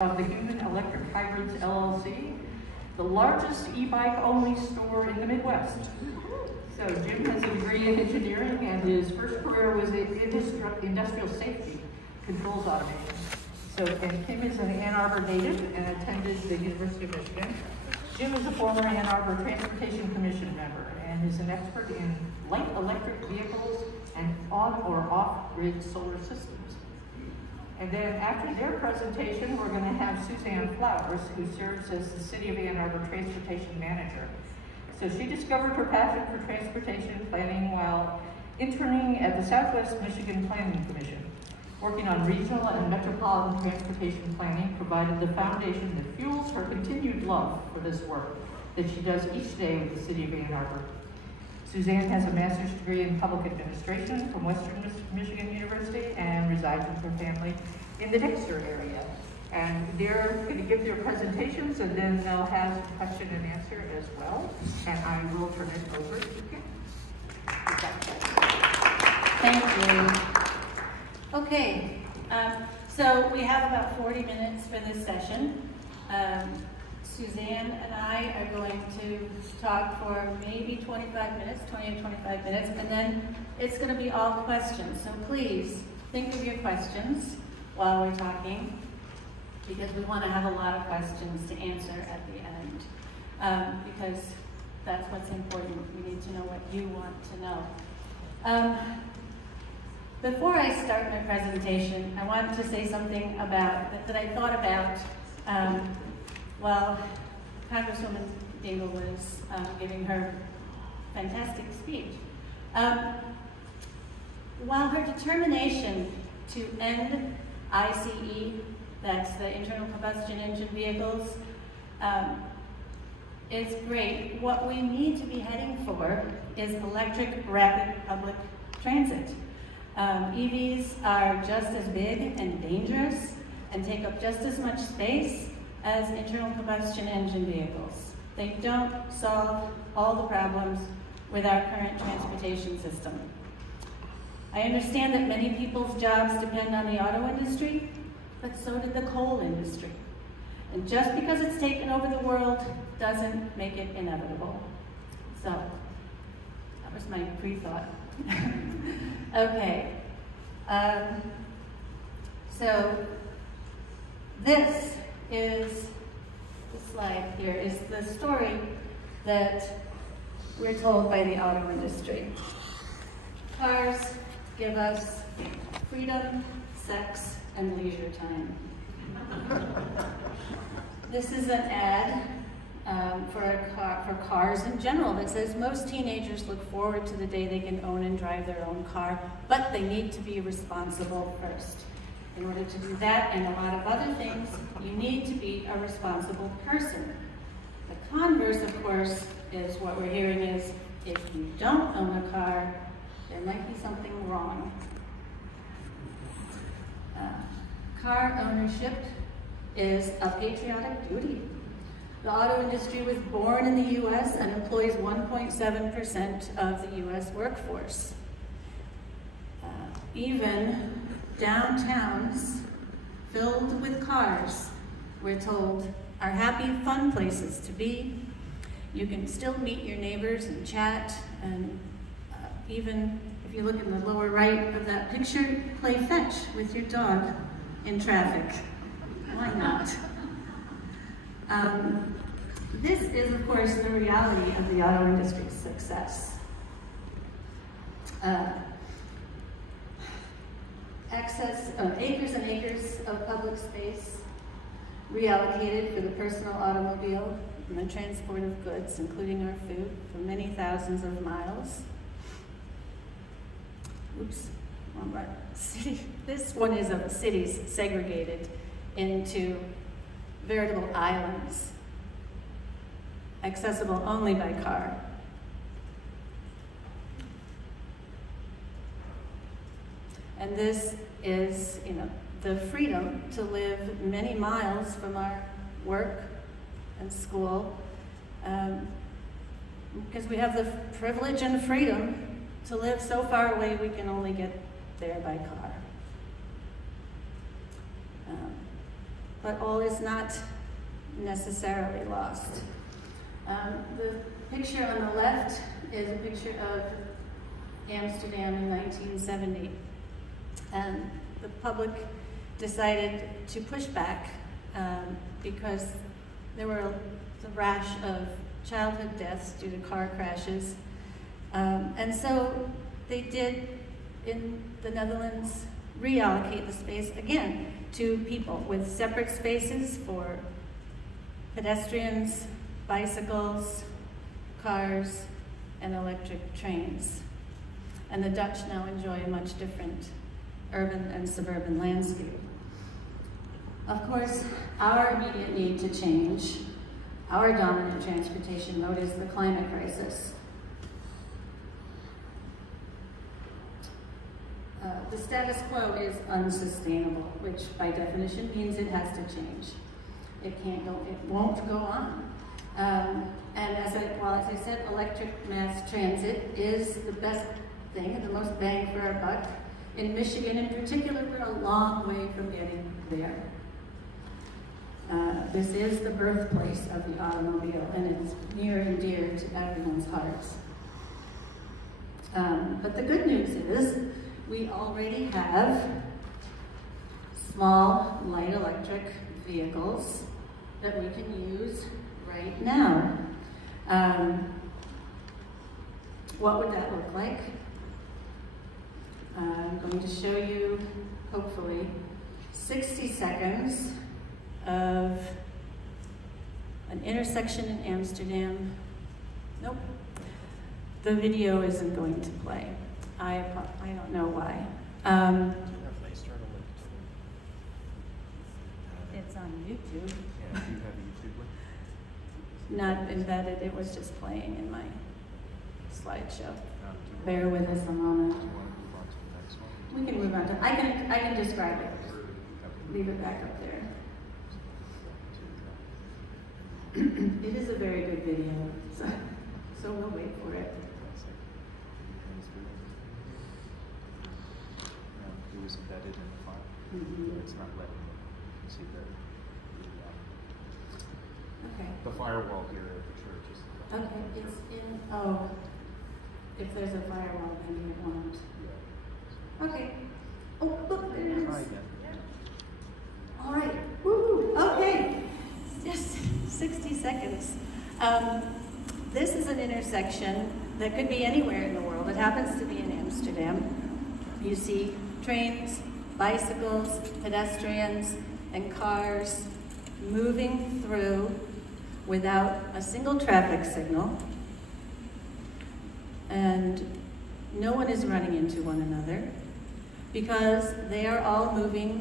Of the Human Electric Hybrids LLC, the largest e-bike-only store in the Midwest. So Jim has a degree in engineering, and his first career was in industrial safety controls automation. And Kim is an Ann Arbor native and attended the University of Michigan. Jim is a former Ann Arbor Transportation Commission member and is an expert in light electric vehicles and on or off-grid solar systems. And then after their presentation, we're going to have Suzan Flowers, who serves as the City of Ann Arbor Transportation Manager. So she discovered her passion for transportation planning while interning at the Southwest Michigan Planning Commission. Working on regional and metropolitan transportation planning provided the foundation that fuels her continued love for this work that she does each day with the City of Ann Arbor. Suzann has a master's degree in public administration from Western Michigan University and resides with her family in the Dexter area. And they're going to give their presentations, and then they'll have question and answer as well. And I will turn it over to Kim. Thank you. Okay, so we have about 40 minutes for this session. Suzann and I are going to talk for maybe 25 minutes, 20 to 25 minutes, and then it's going to be all questions. So please think of your questions while we're talking, because we want to have a lot of questions to answer at the end, because that's what's important. We need to know what you want to know. Before I start my presentation, I wanted to say something about that I thought about while Congresswoman Dingell was giving her fantastic speech. While her determination to end ICE, that's the internal combustion engine vehicles, is great, what we need to be heading for is electric rapid public transit. EVs are just as big and dangerous and take up just as much space as internal combustion engine vehicles. They don't solve all the problems with our current transportation system. I understand that many people's jobs depend on the auto industry, but so did the coal industry. And just because it's taken over the world doesn't make it inevitable. So, that was my pre-thought. Okay. So, this is the slide here, is the story that we're told by the auto industry. Cars give us freedom, sex, and leisure time. This is an ad for cars in general that says most teenagers look forward to the day they can own and drive their own car, but they need to be responsible first. In order to do that and a lot of other things, you need to be a responsible person. The converse, of course, is what we're hearing is, if you don't own a car, there might be something wrong. Car ownership is a patriotic duty. The auto industry was born in the U.S. and employs 1.7% of the U.S. workforce. Even downtowns filled with cars, we're told, are happy, fun places to be. You can still meet your neighbors and chat, and even if you look in the lower right of that picture, play fetch with your dog in traffic. Why not? This is, of course, the reality of the auto industry's success. Access of acres and acres of public space reallocated for the personal automobile and the transport of goods, including our food, for many thousands of miles. Oops, wrong button. City. This one is of cities segregated into veritable islands, accessible only by car. And this is, the freedom to live many miles from our work and school, because we have the privilege and freedom to live so far away we can only get there by car. but all is not necessarily lost. The picture on the left is a picture of Amsterdam in 1970. And the public decided to push back because there were a rash of childhood deaths due to car crashes. And so they did, in the Netherlands, reallocate the space again to people with separate spaces for pedestrians, bicycles, cars, and electric trains. And the Dutch now enjoy a much different urban and suburban landscape. Of course, our immediate need to change, our dominant transportation mode, is the climate crisis. The status quo is unsustainable, which by definition means it has to change. It won't go on. And as I said, electric mass transit is the best thing and the most bang for our buck. In Michigan in particular, we're a long way from getting there. This is the birthplace of the automobile, and it's near and dear to everyone's hearts. But the good news is, we already have small, light electric vehicles that we can use right now. What would that look like? I'm going to show you, hopefully, 60 seconds of an intersection in Amsterdam. Nope, the video isn't going to play. I don't know why. It's on YouTube. Yeah, do you have a YouTube link? Not embedded, it was just playing in my slideshow. Bear with us a moment. We can move on to, I can describe it. Leave it back up there. It is a very good video, so we'll wait for it. It was embedded in the file. It's not letting me see Okay. the firewall here at the church is. Okay, it's in, if there's a firewall, then it won't. Okay. Oh, look, there it is. Try again. All right. Woo! Okay. Just 60 seconds. This is an intersection that could be anywhere in the world. It happens to be in Amsterdam. You see trains, bicycles, pedestrians, and cars moving through without a single traffic signal. And no one is running into one another because they are all moving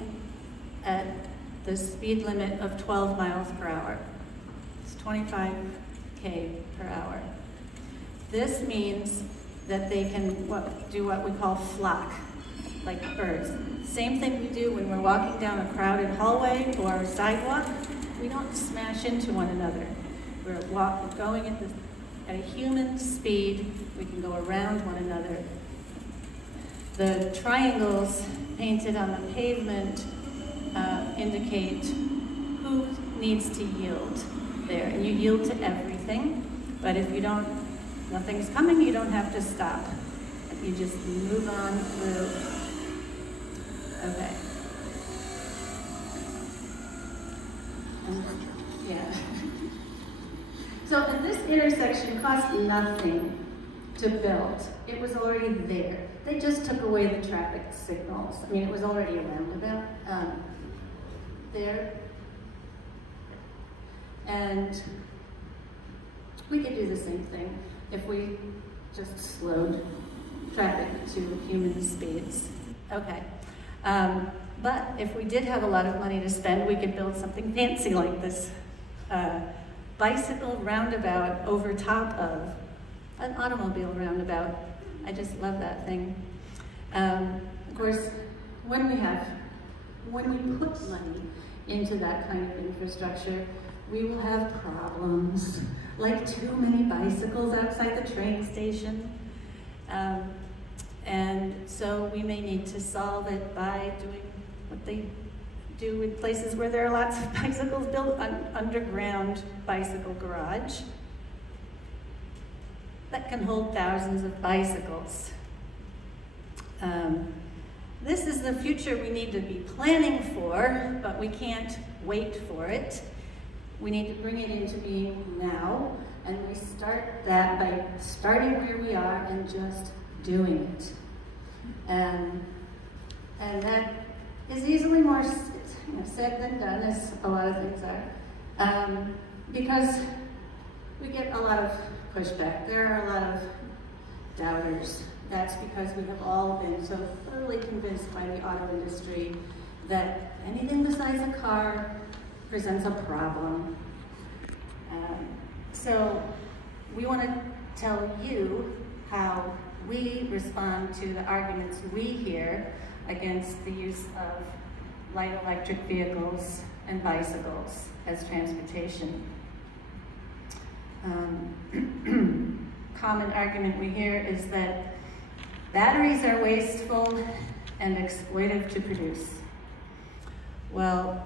at the speed limit of 12 miles per hour. It's 25K per hour. This means that they can do what we call flock, like birds. Same thing we do when we're walking down a crowded hallway or sidewalk. We don't smash into one another. We're going at a human speed. We can go around one another. The triangles painted on the pavement indicate who needs to yield there. And you yield to everything, but if you don't, nothing's coming, you don't have to stop. You just move on through. Okay. Yeah. So this intersection cost nothing to build. It was already there. They just took away the traffic signals. I mean, it was already a roundabout there. And we could do the same thing if we just slowed traffic to human speeds. Okay. But if we did have a lot of money to spend, we could build something fancy like this bicycle roundabout over top of an automobile roundabout. I just love that thing. Of course, when we put money into that kind of infrastructure, we will have problems, like too many bicycles outside the train station. And so we may need to solve it by doing what they do with places where there are lots of bicycles, build an underground bicycle garage that can hold thousands of bicycles. This is the future we need to be planning for, but we can't wait for it. We need to bring it into being now, and we start that by starting where we are and just doing it. And that is easily more said than done, as a lot of things are, because we get a lot of pushback. There are a lot of doubters. That's because we have all been so thoroughly convinced by the auto industry that anything besides a car presents a problem. So we want to tell you how we respond to the arguments we hear against the use of light electric vehicles and bicycles as transportation. Common argument we hear is that batteries are wasteful and exploitive to produce. Well,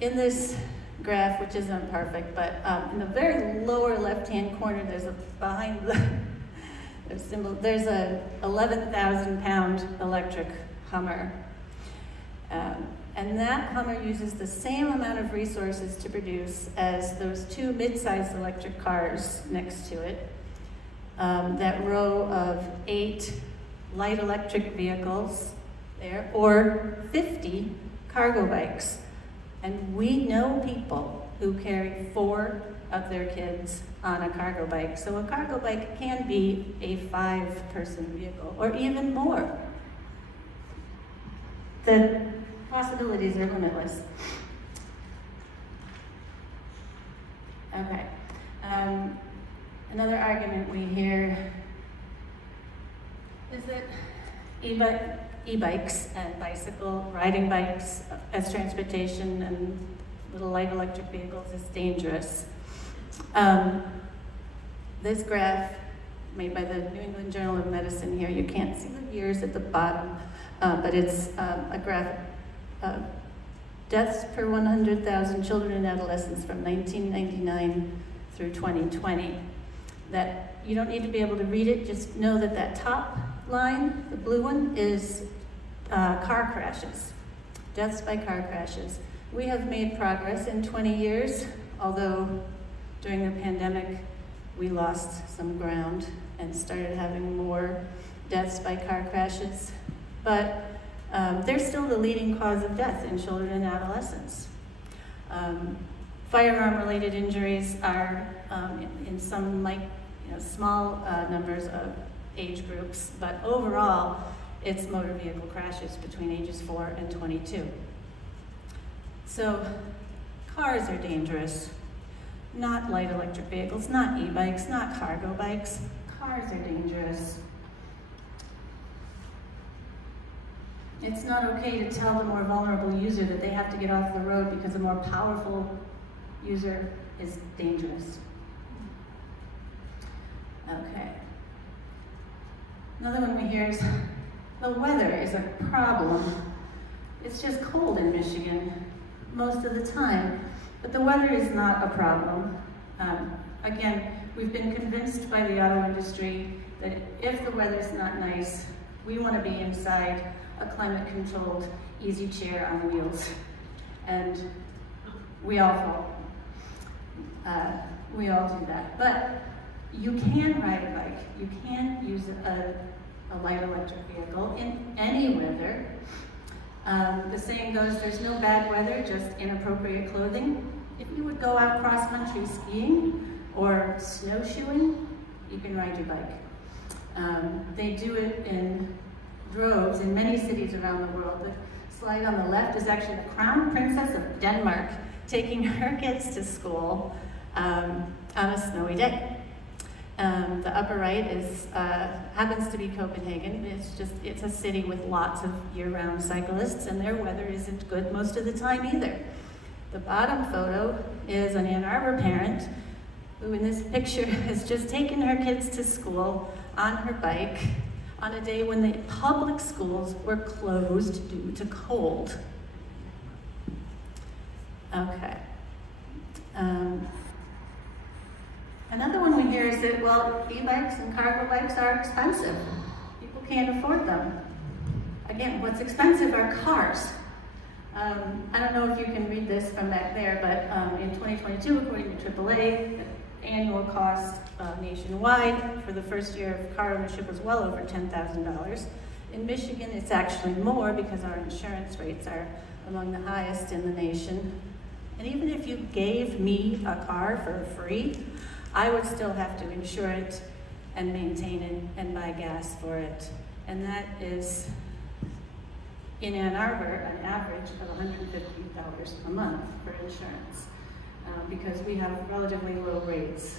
in this graph, which isn't perfect, but in the very lower left-hand corner, there's behind the symbol, there's a 11,000-pound electric Hummer. And that Hummer uses the same amount of resources to produce as those two mid-sized electric cars next to it. That row of 8 light electric vehicles there, or 50 cargo bikes. And we know people who carry 4 of their kids on a cargo bike. So a cargo bike can be a 5-person vehicle, or even more. The possibilities are limitless. Okay. Another argument we hear is that e-bikes and riding bikes as transportation and little light electric vehicles is dangerous. This graph made by the New England Journal of Medicine here, you can't see the years at the bottom, but it's a graph of deaths per 100,000 children and adolescents from 1999 through 2020. That you don't need to be able to read it, just know that that top line, the blue one, is car crashes, deaths by car crashes. We have made progress in 20 years, although during the pandemic we lost some ground and started having more deaths by car crashes. But they're still the leading cause of death in children and adolescents. Firearm-related injuries are in some small numbers of age groups, but overall, it's motor vehicle crashes between ages 4 and 22. So, cars are dangerous, not light electric vehicles, not e-bikes, not cargo bikes. Cars are dangerous. It's not okay to tell the more vulnerable user that they have to get off the road because a more powerful user is dangerous. Okay. Another one we hear is the weather is a problem. It's just cold in Michigan most of the time, but the weather is not a problem. Again, we've been convinced by the auto industry that if the weather's not nice, we want to be inside a climate-controlled, easy chair on wheels. And we all fall. We all do that. But you can ride a bike. You can use a light electric vehicle in any weather. The saying goes, there's no bad weather, just inappropriate clothing. If you would go out cross-country skiing or snowshoeing, you can ride your bike. They do it in droves in many cities around the world. The slide on the left is actually the Crown Princess of Denmark taking her kids to school on a snowy day. The upper right is happens to be Copenhagen. It's a city with lots of year-round cyclists, and their weather isn't good most of the time either. The bottom photo is an Ann Arbor parent who in this picture has just taken her kids to school on her bike on a day when the public schools were closed due to cold. Okay. Another one we hear is that, well, e-bikes and cargo bikes are expensive. People can't afford them. Again, what's expensive are cars. I don't know if you can read this from back there, but in 2022, according to AAA, the annual cost nationwide for the first year of car ownership was well over $10,000. In Michigan, it's actually more because our insurance rates are among the highest in the nation. And even if you gave me a car for free, I would still have to insure it and maintain it and buy gas for it. And that is, in Ann Arbor, an average of $150 a month for insurance because we have relatively low rates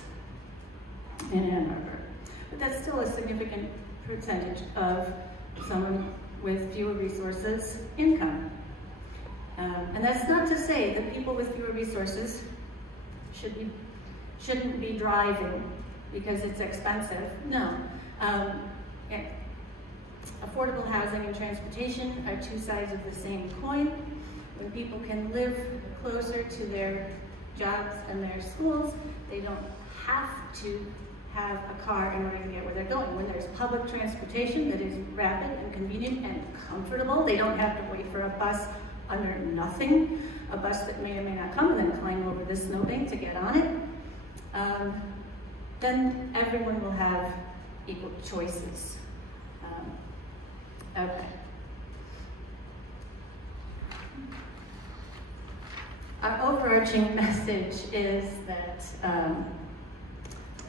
in Ann Arbor. But that's still a significant percentage of someone with fewer resources income. And that's not to say that people with fewer resources shouldn't be driving because it's expensive. No. Affordable housing and transportation are two sides of the same coin. When people can live closer to their jobs and their schools, they don't have to have a car in order to get where they're going. When there's public transportation that is rapid and convenient and comfortable, they don't have to wait for a bus under nothing, a bus that may or may not come, and then climb over the snowbank to get on it. Then everyone will have equal choices. Okay. Our overarching message is that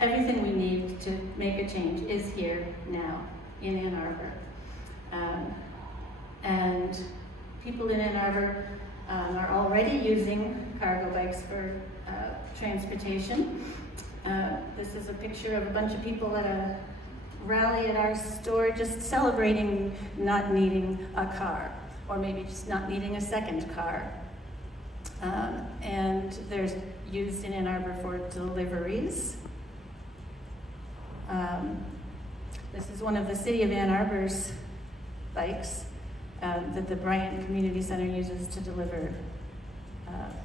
everything we need to make a change is here now in Ann Arbor. And people in Ann Arbor are already using cargo bikes for transportation. This is a picture of a bunch of people at a rally at our store just celebrating not needing a car, or maybe just not needing a second car. And they're used in Ann Arbor for deliveries. This is one of the City of Ann Arbor's bikes that the Bryant Community Center uses to deliver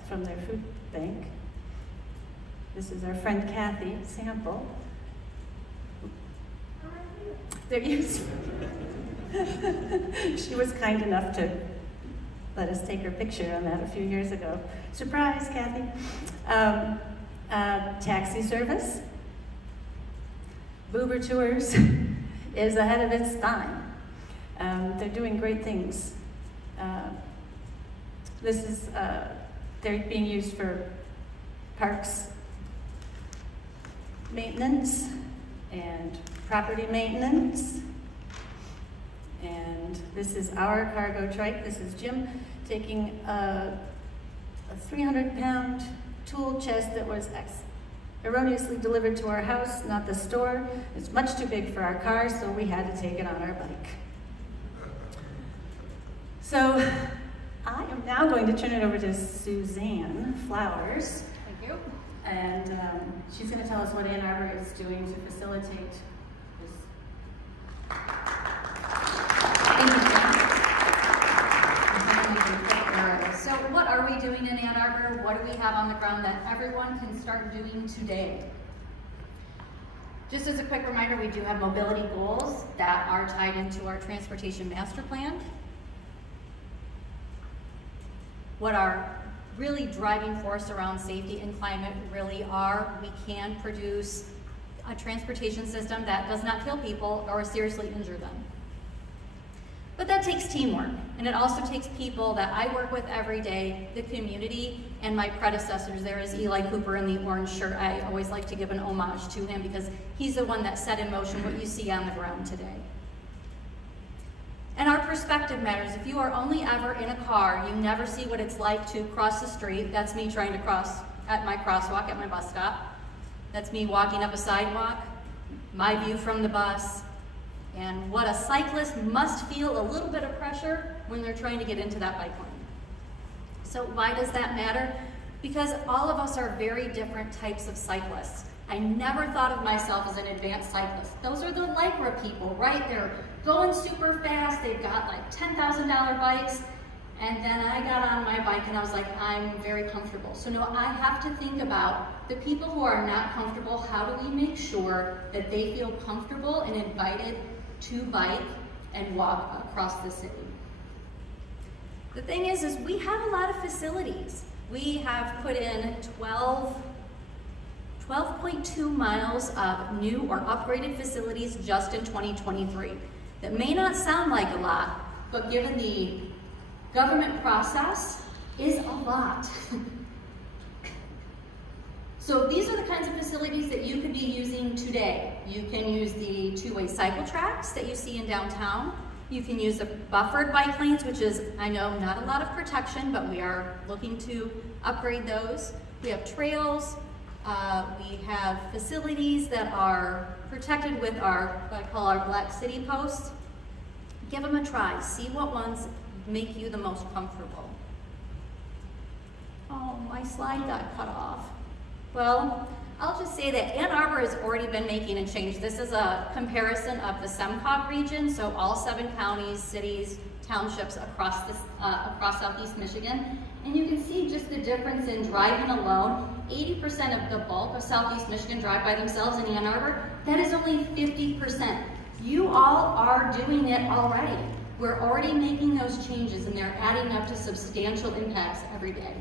from their food bank. This is our friend Kathy sample. They're used. She was kind enough to let us take her picture on that a few years ago. Surprise, Kathy. Taxi service. Boober Tours is ahead of its time. They're doing great things. This is, they're being used for parks maintenance and property maintenance. And this is our cargo trike. This is Jim taking a 300-pound tool chest that was erroneously delivered to our house, not the store. It's much too big for our car, so we had to take it on our bike. So I am now going to turn it over to Suzan Flowers. Thank you. And she's going to tell us what Ann Arbor is doing to facilitate this. Thank you, Jen. So what are we doing in Ann Arbor? What do we have on the ground that everyone can start doing today? Just as a quick reminder, we do have mobility goals that are tied into our transportation master plan. What our really driving force around safety and climate really are, we can produce a transportation system that does not kill people or seriously injure them. But that takes teamwork, and it also takes people that I work with every day, the community, and my predecessors. There is Eli Cooper in the orange shirt. I always like to give an homage to him because he's the one that set in motion what you see on the ground today. And our perspective matters. If you are only ever in a car, you never see what it's like to cross the street. That's me trying to cross at my crosswalk at my bus stop. That's me walking up a sidewalk, my view from the bus, and what a cyclist must feel a little bit of pressure when they're trying to get into that bike lane. So why does that matter? Because all of us are very different types of cyclists. I never thought of myself as an advanced cyclist. Those are the Lycra people, right? They're going super fast. They've got like $10,000 bikes, And then I got on my bike and I was like, I'm very comfortable. So now I have to think about the people who are not comfortable. How do we make sure that they feel comfortable and invited to bike and walk across the city? The thing is we have a lot of facilities. We have put in 12.2 miles of new or upgraded facilities just in 2023. That may not sound like a lot, but given the government process, is a lot. So these are the kinds of facilities that you could be using today. You can use the two-way cycle tracks that you see in downtown. You can use the buffered bike lanes, which is, I know, not a lot of protection, but we are looking to upgrade those. We have trails. We have facilities that are protected with our, what I call our black city posts. Give them a try. See what ones make you the most comfortable. Oh, my slide got cut off. Well, I'll just say that Ann Arbor has already been making a change. This is a comparison of the SEMCOG region, so all 7 counties, cities, townships across Southeast Michigan. And you can see just the difference in driving alone. 80% of the bulk of Southeast Michigan drive by themselves in Ann Arbor. That is only 50%. You all are doing it already. We're already making those changes and they're adding up to substantial impacts every day.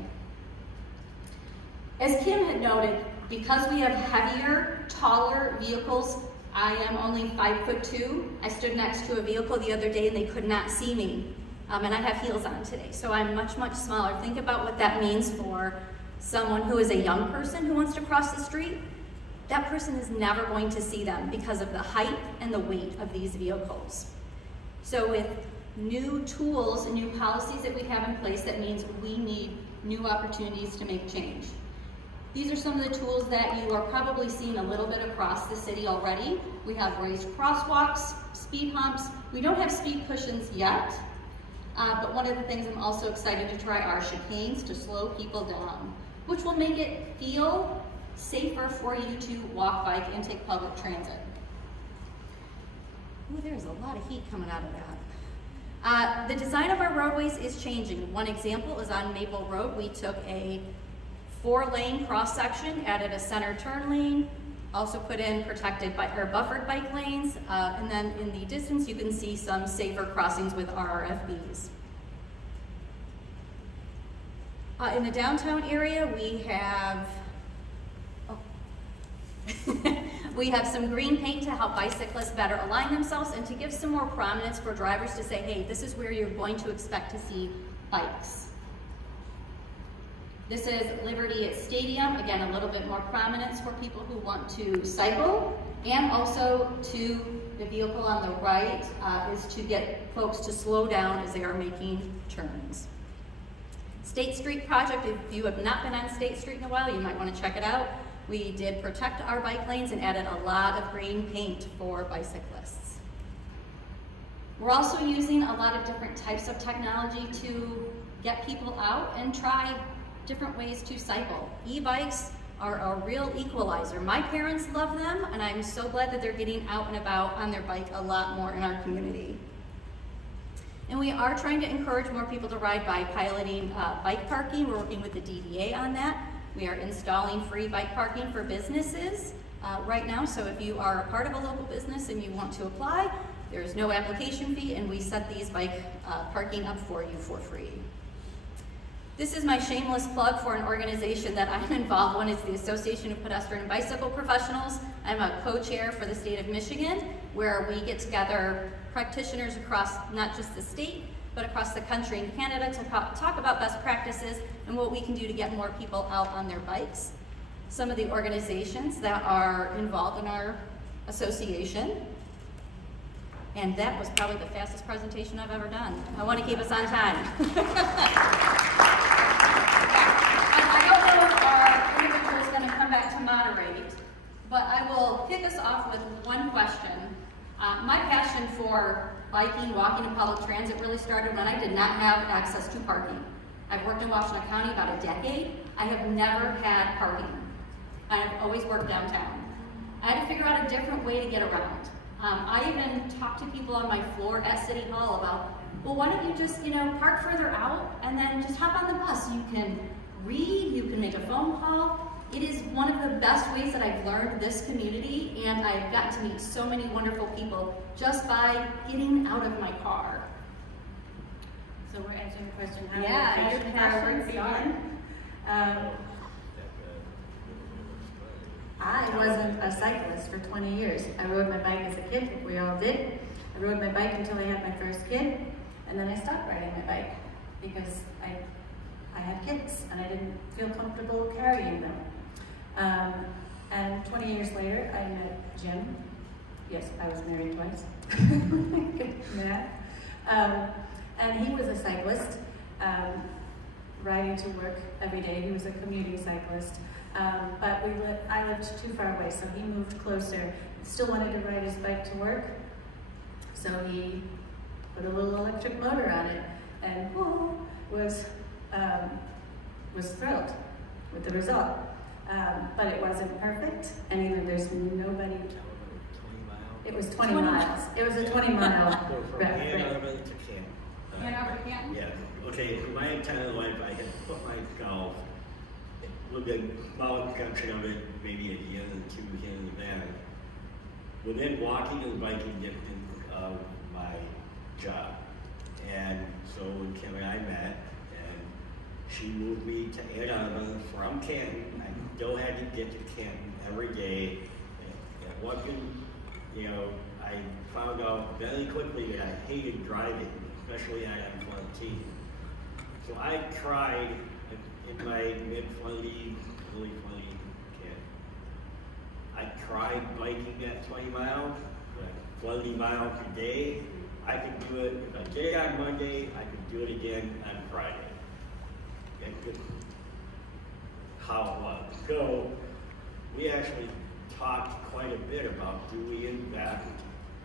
As Kim had noted, because we have heavier, taller vehicles, I am only 5'2". I stood next to a vehicle the other day and they could not see me. And I have heels on today, so I'm much, much smaller. Think about what that means for someone who is a young person who wants to cross the street. That person is never going to see them because of the height and the weight of these vehicles. So with new tools and new policies that we have in place, that means we need new opportunities to make change. These are some of the tools that you are probably seeing a little bit across the city already. We have raised crosswalks, speed humps. We don't have speed cushions yet, but one of the things I'm also excited to try are chicanes to slow people down, which will make it feel safer for you to walk, bike, and take public transit. Ooh, there's a lot of heat coming out of that. The design of our roadways is changing. One example is on Maple Road. We took a 4-lane cross-section, added a center turn lane, also put in protected or buffered bike lanes, and then in the distance you can see some safer crossings with RRFBs. In the downtown area, we have we have some green paint to help bicyclists better align themselves and to give some more prominence for drivers to say, hey, this is where you're going to expect to see bikes. This is Liberty at Stadium. Again, a little bit more prominence for people who want to cycle, and also to the vehicle on the right is to get folks to slow down as they are making turns. State Street project, if you have not been on State Street in a while, you might want to check it out. We did protect our bike lanes and added a lot of green paint for bicyclists. We're also using a lot of different types of technology to get people out and try different ways to cycle. E-bikes are a real equalizer. My parents love them, and I'm so glad that they're getting out and about on their bike a lot more in our community. And we are trying to encourage more people to ride by piloting bike parking. We're working with the DDA on that. We are installing free bike parking for businesses right now, so if you are a part of a local business and you want to apply, there is no application fee, and we set these bike parking up for you for free. This is my shameless plug for an organization that I'm involved in. It's the Association of Pedestrian and Bicycle Professionals. I'm a co-chair for the state of Michigan, where we get together practitioners across not just the state, but across the country and Canada to talk about best practices and what we can do to get more people out on their bikes. Some of the organizations that are involved in our association, and that was probably the fastest presentation I've ever done. I want to keep us on time. I don't know if our individual is going to come back to moderate, but I will kick us off with one question. My passion for biking, walking, and public transit really started when I did not have access to parking. I've worked in Washington County about a decade. I have never had parking. I've always worked downtown. I had to figure out a different way to get around. I even talked to people on my floor at City Hall about well, why don't you just, park further out and then just hop on the bus. You can read, you can make a phone call. It is one of the best ways that I've learned this community, and I've gotten to meet so many wonderful people just by getting out of my car. So we're answering the question, how Yeah, your your passion passion began. I wasn't a cyclist for 20 years. I rode my bike as a kid, like we all did. I rode my bike until I had my first kid, and then I stopped riding my bike because I had kids and I didn't feel comfortable carrying them. And 20 years later, I met Jim. Yes, I was married twice. Matt. And he was a cyclist, riding to work every day. He was a commuting cyclist. But I lived too far away, so he moved closer. Still wanted to ride his bike to work, so he put a little electric motor on it, and was thrilled with the result. But it wasn't perfect, and even there's nobody. 20 miles. It was 20 miles. It was a 20-mile So from Ann Arbor to Canton. Ann Arbor, Canton? Yeah. Okay, for my entire life, I had put myself, lived a small section of it, maybe a year or two here in the van, within walking and biking distance of my job. And so when Kim and I met, and she moved me to Ann Arbor from Canton, I still had to get to Canton every day. And walking, I found out very quickly that I hated driving, especially on M14. So I tried in my mid-20s, early 20s, I tried biking that 20 miles, 20 miles a day. I could do it, if I did it on Monday, I could do it again on Friday. That's just how it was. So we actually talked quite a bit about, do we invest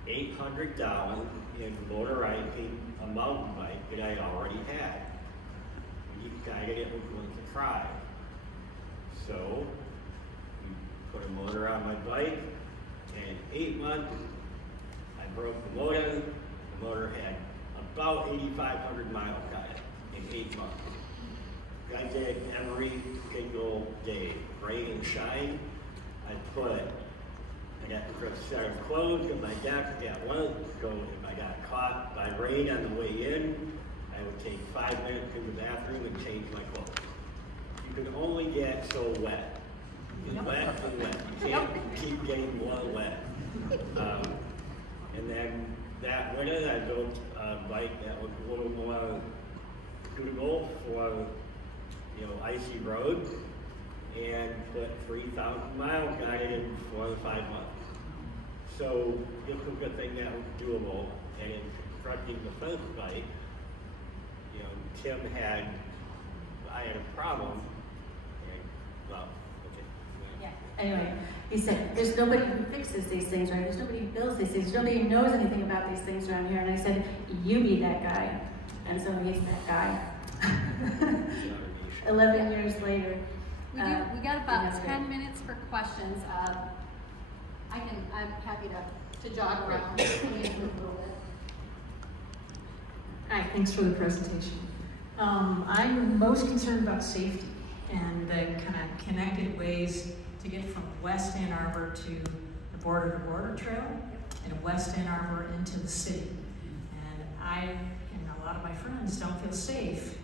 $800 in motorizing a mountain bike that I already had? We decided it was going to try. So we put a motor on my bike, and in 8 months, I broke the motor. The motor had about 8,500 miles on it in 8 months. I did it every single day, rain and shine. I got the first set of clothes in my desk, I got one, so if I got caught by rain on the way in, I would take 5 minutes in the bathroom and change my clothes. You can only get so wet. It's wet and wet. You can't keep getting more wet. And then that winter, I built a bike that was a little more suitable for icy roads, and put 3,000 miles on it in 4 to 5 months. So this was a thing that was doable, and in constructing the first bike, Tim I had a problem, and Yeah. Anyway, he said, there's nobody who fixes these things, right? There's nobody who builds these things. Nobody who knows anything about these things around here. And I said, you be that guy. And so he's that guy. 11 years later. We got about 10 minutes for questions. I'm happy to jog around. Hi, thanks for the presentation. I'm most concerned about safety and the kind of connected ways to get from West Ann Arbor to the border-to-border trail and West Ann Arbor into the city. And I and a lot of my friends don't feel safe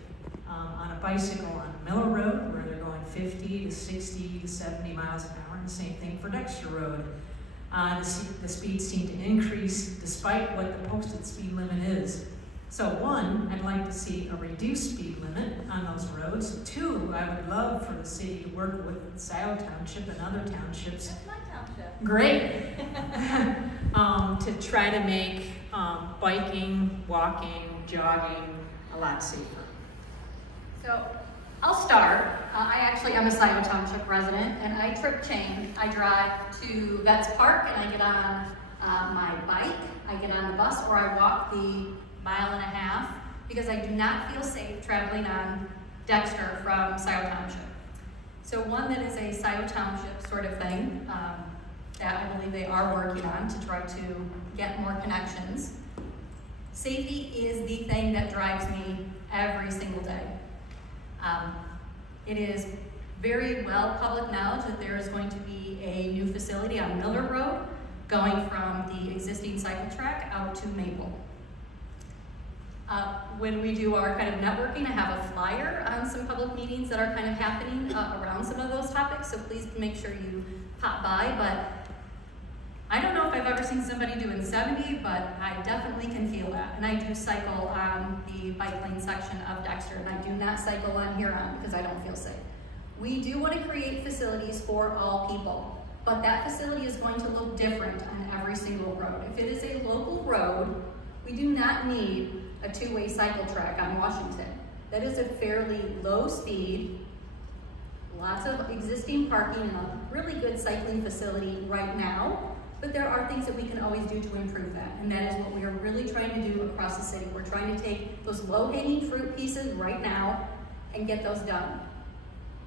on a bicycle on Miller Road, where they're going 50 to 60 to 70 miles an hour, and the same thing for Dexter Road. The speeds seem to increase despite what the posted speed limit is. So one, I'd like to see a reduced speed limit on those roads. Two, I would love for the city to work with Scioto Township and other townships. That's my township. Great. To try to make biking, walking, jogging a lot safer. So I'll start. I actually am a Scioto Township resident, and I trip chain. I drive to Vets Park, and I get on my bike, I get on the bus, or I walk the 1.5 miles, because I do not feel safe traveling on Dexter from Scioto Township. So one that is a Scioto Township sort of thing that I believe they are working on to try to get more connections Safety is the thing that drives me every single day. It is very well public knowledge that there is going to be a new facility on Miller Road going from the existing cycle track out to Maple. When we do our kind of networking, I have a flyer on some public meetings that are kind of happening around some of those topics, so please make sure you pop by. But I don't know if I've ever seen somebody doing 70, but I definitely can feel that. And I do cycle on the bike lane section of Dexter, and I do not cycle on Huron because I don't feel safe. We do want to create facilities for all people, but that facility is going to look different on every single road. If it is a local road, we do not need a two-way cycle track on Washington. That is a fairly low speed, lots of existing parking, and a really good cycling facility right now. But there are things that we can always do to improve that, and that is what we are really trying to do across the city. We're trying to take those low-hanging fruit pieces right now and get those done.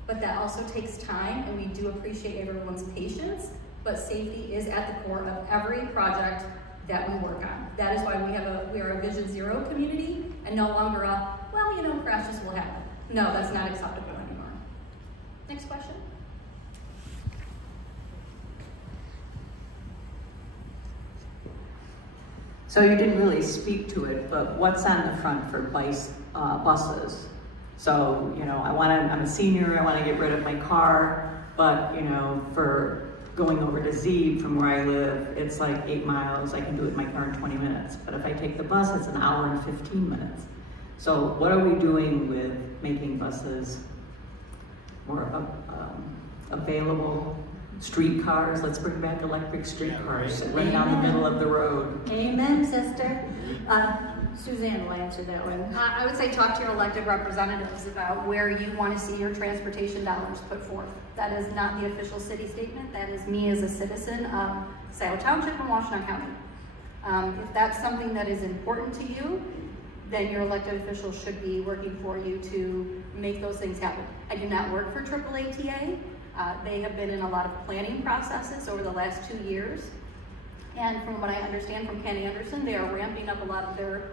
But that also takes time, and we do appreciate everyone's patience, but safety is at the core of every project that we work on. That is why we are a Vision Zero community, and no longer a, well, you know, crashes will happen. No, that's not acceptable anymore. Next question. So you didn't really speak to it, but what's on the front for buses? So, you know, I'm a senior, I want to get rid of my car, but, you know, for going over to Zeeb from where I live, it's like 8 miles. I can do it in my car in 20 minutes. But if I take the bus, it's an hour and 15 minutes. So what are we doing with making buses more available? Streetcars, let's bring back electric streetcars, right down the middle of the road. Amen, sister. Suzanne will answer that one. I would say talk to your elected representatives about where you want to see your transportation dollars put forth. That is not the official city statement. That is me as a citizen of Scioto Township and Washtenaw County. If that's something that is important to you, then your elected officials should be working for you to make those things happen. I do not work for AAATA. They have been in a lot of planning processes over the last 2 years. And from what I understand from Kenny Anderson, they are ramping up a lot of their,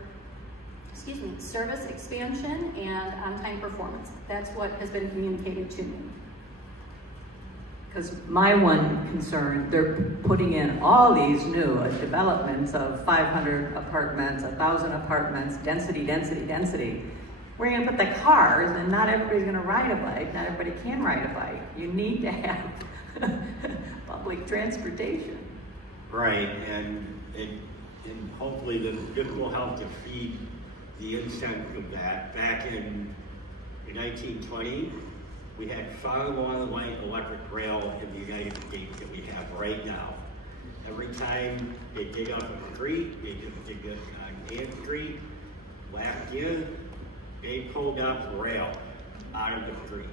service expansion and on-time performance. That's what has been communicated to me. Because my one concern, they're putting in all these new developments of 500 apartments, 1,000 apartments, density, density, density. We're going to put the cars, and not everybody's going to ride a bike. Not everybody can ride a bike. You need to have public transportation. Right, and hopefully this will help to feed the incentive of that. Back in 1920, we had far more light electric rail in the United States than we have right now. Every time they dig up a street, they just dig up on Ann Street. Last year, they pulled up rail out of the street.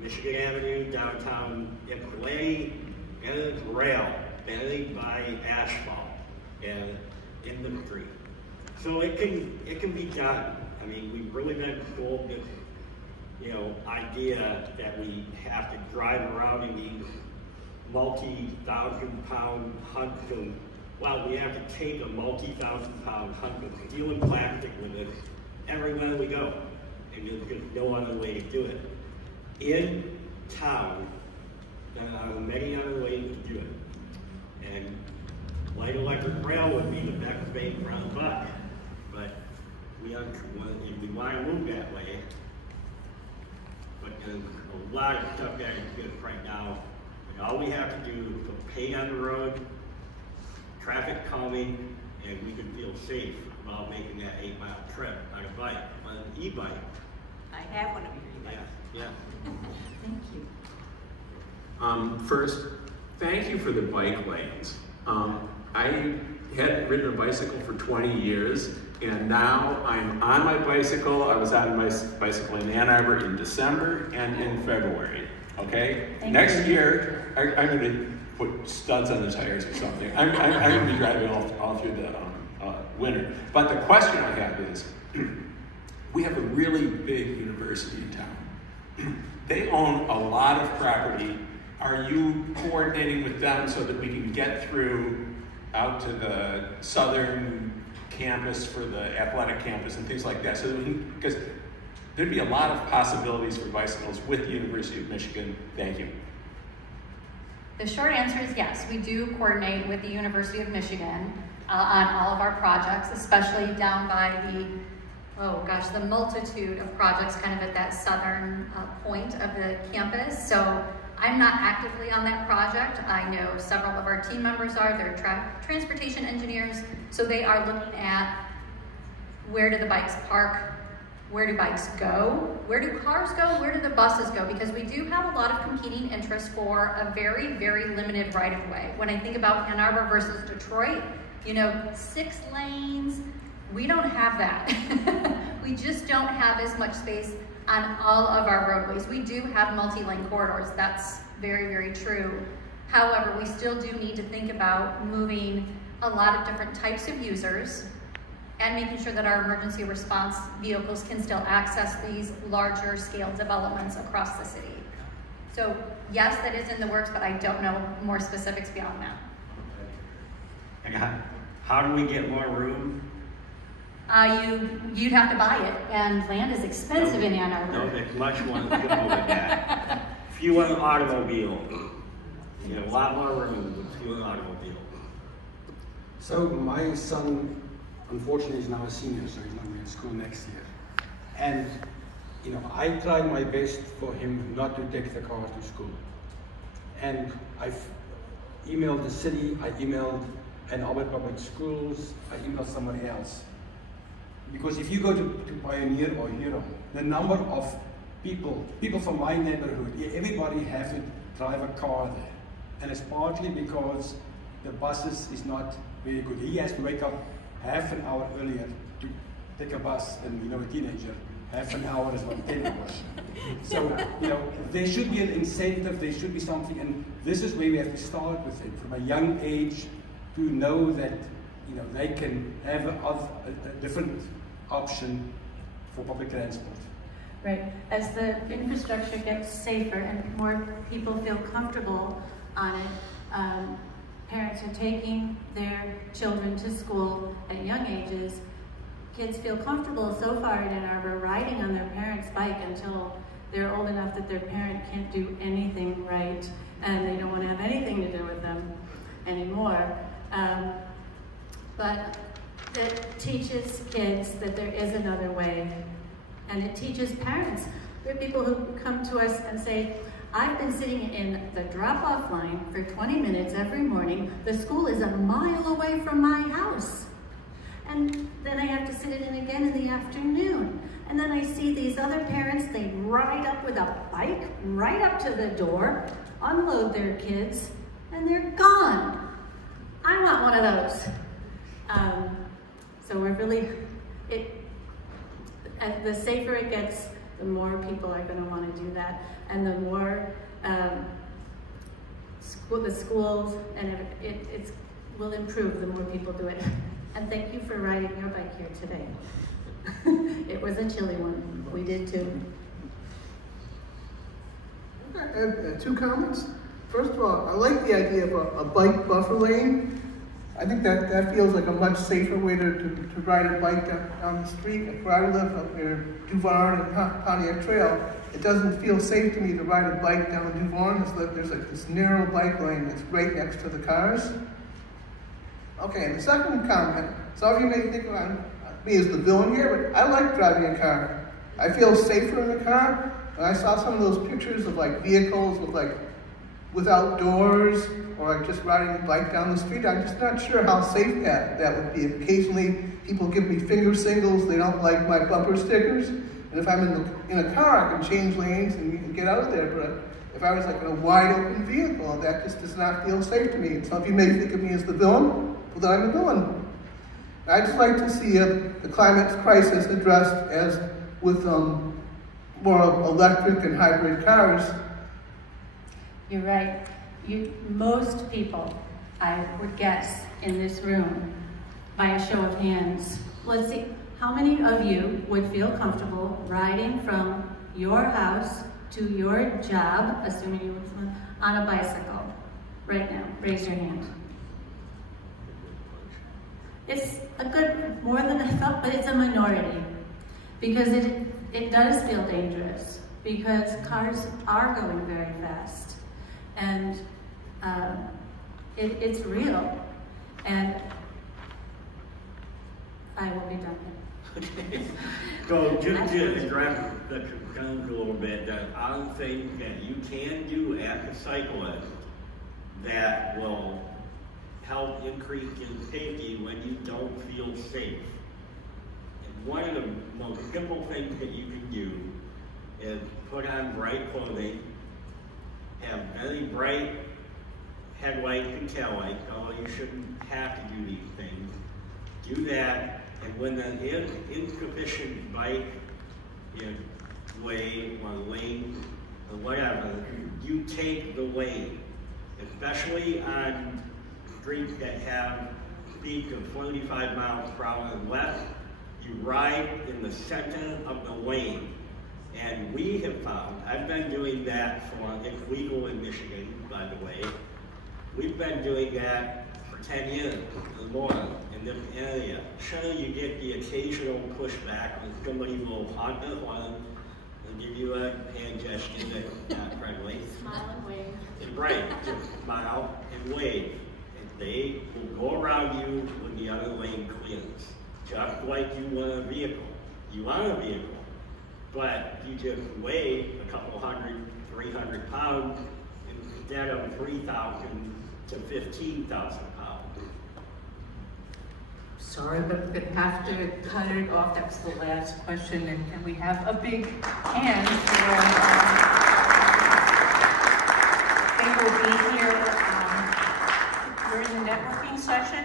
Michigan Avenue, downtown Ebike-only, and it's rail, buried by asphalt and in the street. So it can be done. I mean, we've really been sold this, idea that we have to drive around in these multi-thousand-pound hunks of, well, we have to take a multi-thousand-pound hunk of steel and plastic with us everywhere we go, and there's just no other way to do it. In town, there are many other ways to do it, and light electric rail would be the best bang for our buck, but if we want to move that way, but there's a lot of stuff that exists right now, and all we have to do is put paint on the road, traffic calming, and we can feel safe about making that 8-mile trip on a bike, on an e-bike. I have one of your e-bikes. Yeah. Thank you. First, thank you for the bike lanes. I had ridden a bicycle for 20 years, and now I'm on my bicycle. I was on my bicycle in Ann Arbor in December and in February, okay? Next year, I'm going to put studs on the tires or something. I'm going to be driving all through the winter. But the question I have is, we have a really big university in town. They own a lot of property. Are you coordinating with them so that we can get through out to the southern campus for the athletic campus and things like that. So because there'd be a lot of possibilities for bicycles with the University of Michigan. Thank you. The short answer is yes. We do coordinate with the University of Michigan on all of our projects, especially down by the multitude of projects kind of at that southern point of the campus. So I'm not actively on that project. I know several of our team members are. They're transportation engineers. So they are looking at where do the bikes park, where do bikes go, where do cars go, where do the buses go? Because we do have a lot of competing interests for a very, very limited right-of-way. When I think about Ann Arbor versus Detroit, 6 lanes, we don't have that. We just don't have as much space on all of our roadways. We do have multi-lane corridors, that's very, very true. However, we still do need to think about moving a lot of different types of users and making sure that our emergency response vehicles can still access these larger scale developments across the city. So yes, that is in the works, but I don't know more specifics beyond that. How do we get more room? You'd have to buy it, and land is expensive in Ann Arbor. No, it's much more than that. If you want an automobile, you have a lot more room with you an automobile. So my son, unfortunately, is now a senior, so he's not going to school next year. And I tried my best for him not to take the car to school. And I've emailed the city, I emailed Ann Arbor Public Schools, I emailed somebody else. Because if you go to Pioneer or Hero, the number of people from my neighborhood, everybody has to drive a car there. And it's partly because the buses is not very good. He has to wake up half an hour earlier to take a bus than, a teenager. Half an hour is what 10 hours. So, there should be an incentive, there should be something, and this is where we have to start with it, from a young age, to know that, they can have a different option for public transport. Right. As the infrastructure gets safer and more people feel comfortable on it, parents are taking their children to school at young ages. Kids feel comfortable so far in Ann Arbor riding on their parent's bike until they're old enough that their parent can't do anything right and they don't want to have anything to do with them anymore. But it teaches kids that there is another way, and it teaches parents. There are people who come to us and say, I've been sitting in the drop-off line for 20 minutes every morning. The school is a mile away from my house. And then I have to sit in again in the afternoon. And then I see these other parents, they ride up with a bike right up to the door, unload their kids, and they're gone. I want one of those. So we're really, the safer it gets, the more people are going to want to do that, and the more the schools and it will improve the more people do it. And thank you for riding your bike here today. It was a chilly one. We did too. I have 2 comments. First of all, I like the idea of a bike buffer lane. I think that feels like a much safer way to ride a bike down the street. Where I live up near Duvarn and Pontiac Trail, it doesn't feel safe to me to ride a bike down Duvarn. There's like this narrow bike lane that's right next to the cars. Okay, and the second comment, some of you may think about me as the villain here, but I like driving a car. I feel safer in a car. When I saw some of those pictures of vehicles without doors, or just riding a bike down the street, I'm just not sure how safe that would be. Occasionally, people give me finger signals, they don't like my bumper stickers, and if I'm in a car, I can change lanes and get out of there, but if I was in a wide open vehicle, that just does not feel safe to me. And some of you may think of me as the villain, well then I'm the villain. I'd just like to see the climate crisis addressed as with more electric and hybrid cars. You're right. Most people, I would guess, in this room, by a show of hands, let's see, how many of you would feel comfortable riding from your house to your job, assuming you would, on a bicycle? Right now, raise your hand. it's a good, more than I thought, but it's a minority. Because it does feel dangerous, because cars are going very fast. And it's real. And I will be done here. Okay. So just to address the concerns a little bit, that are things that you can do as a cyclist that will help increase your safety when you don't feel safe. And one of the most simple things that you can do is put on bright clothing, have very bright headlights and tail lights, although you shouldn't have to do these things. Do that, and when there is insufficient bike way or lane or whatever, you take the lane, especially on streets that have speeds of 45 miles per hour and less. You ride in the center of the lane. And we have found, I've been doing that for, it's legal in Michigan, by the way. We've been doing that for 10 years or more in this area. Sure, you get the occasional pushback when somebody will honk their horn and give you a hand gesture that's not friendly. Smile and wave. And right, just smile and wave. And they will go around you when the other lane clears. Just like you want a vehicle. You want a vehicle, but you just weigh a couple 300 pounds instead of 3,000 to 15,000 pounds. Sorry, but we're gonna have to cut it off. That was the last question, and can we have a big hand for, they will be here, during the networking session.